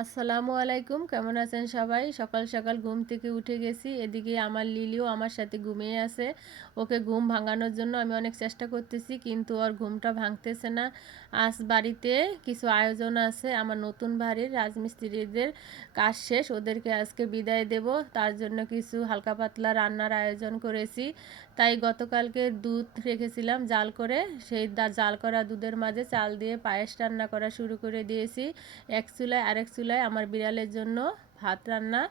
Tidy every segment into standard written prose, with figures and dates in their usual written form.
আসসালামু আলাইকুম, কেমন আছেন সবাই? সকাল সকাল ঘুম থেকে উঠে গেছি। এদিকে আমার লিলিও আমার সাথে ঘুমিয়ে আছে। ওকে ঘুম ভাঙানোর জন্য আমি অনেক চেষ্টা করতেছি, কিন্তু ওর ঘুমটা ভাঙতেছে না। আজ বাড়িতে কিছু আয়োজন আছে। আমার নতুন বাড়ির রাজমিস্ত্রিদের কাজ শেষ, ওদেরকে আজকে বিদায় দেব। তার জন্য কিছু হালকা পাতলা রান্নার আয়োজন করেছি। তাই গতকালকে দুধ রেখেছিলাম জাল করে, সেই জাল করা দুধের মাঝে চাল দিয়ে পায়েস রান্না করা শুরু করে দিয়েছি। এক চুলায় আরেক চুলায় আমার বিড়ালের জন্য ভাত রান্না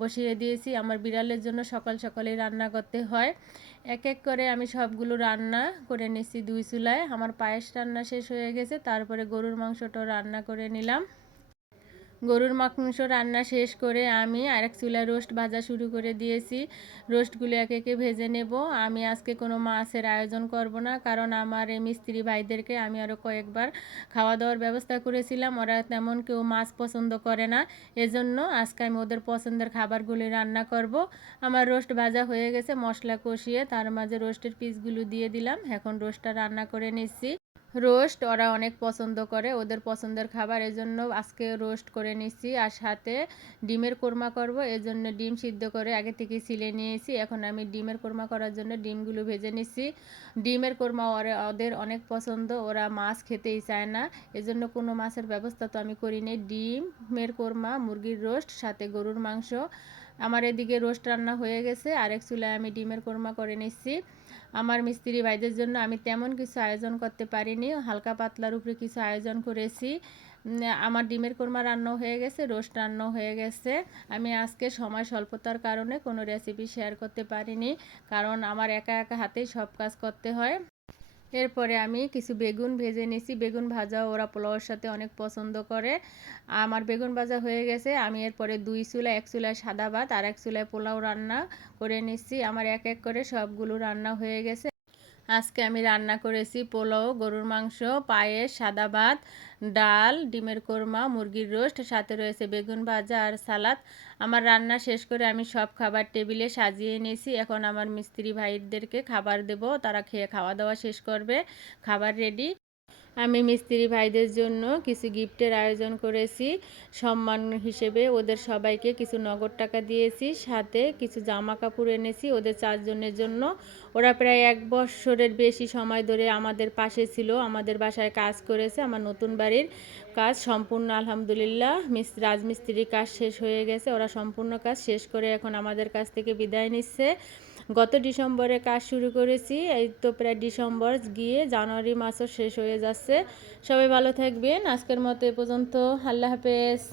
বসিয়ে দিয়েছি। আমার বিড়ালের জন্য সকাল সকালেই রান্না করতে হয়। এক এক করে আমি সবগুলো রান্না করে নিচ্ছি দুই চুলায়। আমার পায়েস রান্না শেষ হয়ে গেছে, তারপরে গরুর মাংসটাও রান্না করে নিলাম। গরুর মাংস রান্না শেষ করে আমি আরেক চুলায় রোস্ট ভাজা শুরু করে দিয়েছি। রোস্টগুলো একে একে ভেজে নেব। আমি আজকে কোনো মাছের আয়োজন করব না, কারণ আমার এই মিস্ত্রি ভাইদেরকে আমি আরও কয়েকবার খাওয়া দাওয়ার ব্যবস্থা করেছিলাম। ওরা তেমন কেউ মাছ পছন্দ করে না, এজন্য আজকে আমি ওদের পছন্দের খাবারগুলি রান্না করব। আমার রোস্ট ভাজা হয়ে গেছে, মশলা কষিয়ে তার মাঝে রোস্টের পিসগুলো দিয়ে দিলাম। এখন রোস্টটা রান্না করে নিচ্ছি। রোস্ট ওরা অনেক পছন্দ করে, ওদের পছন্দের খাবার, এজন্য আজকে রোস্ট করে নিচ্ছি। আর সাথে ডিমের কোরমা করব, এজন্য ডিম সিদ্ধ করে আগে থেকে ছিলে নিয়েছি। এখন আমি ডিমের কোরমা করার জন্য ডিমগুলো ভেজে নিচ্ছি। ডিমের কোরমা ওদের অনেক পছন্দ, ওরা মাছ খেতেই চায় না, এজন্য কোনো মাছের ব্যবস্থা তো আমি করি নি। ডিমের কোরমা, মুরগির রোস্ট, সাথে গরুর মাংস। আমার এদিকে রোস্ট রান্না হয়ে গেছে, আরেক চুলায় আমি ডিমের কোরমা করে নিচ্ছি। আমার মিস্ত্রি ভাইদের জন্য আমি তেমন কিছু আয়োজন করতে পারিনি, হালকা পাতলার উপরে কিছু আয়োজন করেছি। আমার ডিমের কোরমা রান্নাও হয়ে গেছে, রোস্ট রান্নাও হয়ে গেছে। আমি আজকে সময় স্বল্পতার কারণে কোনো রেসিপি শেয়ার করতে পারিনি, কারণ আমার একা একা হাতেই সব কাজ করতে হয়। এরপরে আমি কিছু বেগুন ভেজে নিয়েছি। বেগুন ভাজা ওরা পোলাওর সাথে অনেক পছন্দ করে। আমার বেগুন ভাজা হয়ে গেছে। আমি এরপরে দুই চুলায়, এক চুলায় সাদা ভাত আর এক চুলায় পোলাও রান্না করে নিচ্ছি। আমার এক এক করে সবগুলো রান্না হয়ে গেছে। আজকে আমি রান্না করেছি পোলাও, গরুর মাংস, পায়েস, সাদা ভাত, ডাল, ডিমের কোরমা, মুরগির রোস্ট, সাথে রয়েছে বেগুন ভাজা আর সালাদ। আমার রান্না শেষ করে আমি সব খাবার টেবিলে সাজিয়ে নিয়েছি। এখন আমার মিস্ত্রি ভাইদেরকে খাবার দেব, তারা খেয়ে খাওয়া দাওয়া শেষ করবে। খাবার রেডি। আমি মিস্ত্রি ভাইদের জন্য কিছু গিফটের আয়োজন করেছি। সম্মান হিসেবে ওদের সবাইকে কিছু নগদ টাকা দিয়েছি, সাথে কিছু জামা কাপড় এনেছি ওদের চারজনের জন্য। ওরা প্রায় 1 বছরের বেশি সময় ধরে আমাদের পাশে ছিল, আমাদের বাসায় কাজ করেছে। আমার নতুন বাড়ির কাজ সম্পূর্ণ আলহামদুলিল্লাহ, রাজমিস্ত্রির কাজ শেষ হয়ে গেছে। ওরা সম্পূর্ণ কাজ শেষ করে এখন আমাদের কাছ থেকে বিদায় নিচ্ছে। গত ডিসেম্বরে কাজ শুরু করেছি, এই তো প্রায় ডিসেম্বর গিয়ে জানুয়ারি মাসও শেষ হয়ে যাচ্ছে। সবাই ভালো থাকবেন। আজকের মতো এ পর্যন্ত। আল্লাহ হাফেজ।